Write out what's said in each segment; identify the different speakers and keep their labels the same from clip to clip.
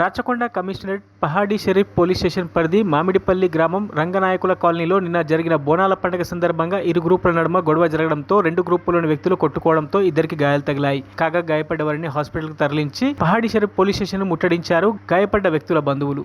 Speaker 1: Rachakonda commissionerate Pahadi Shareef police station పరిధి మామిడిపల్లి గ్రామం రంగనాయకుల కాలనీలో నిన్న జరిగిన బోనాల పండుగ సందర్భంగా ఇరు గ్రూపుల నడుమ గొడవ జరగడంతో రెండు గ్రూపులోని వ్యక్తులు కొట్టుకోవడంతో ఇద్దరికి గాయాలు తగిలాయి. కాగా గాయపడ్డ వారిని హాస్పిటల్కి తరలించి పహాడీ షరీఫ్ పోలీస్ స్టేషన్ ముట్టడించారు గాయపడ్డ వ్యక్తుల బంధువులు.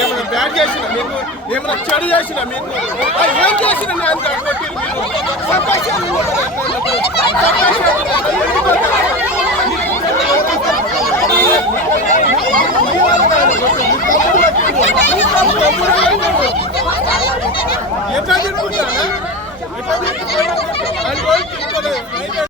Speaker 2: ఏమైనా బ్యాడ్ చేసిన మీకు ఏమైనా చెడు చేసిన మీకు ఏం చేసిన నేను ఎట్లా ఎట్లా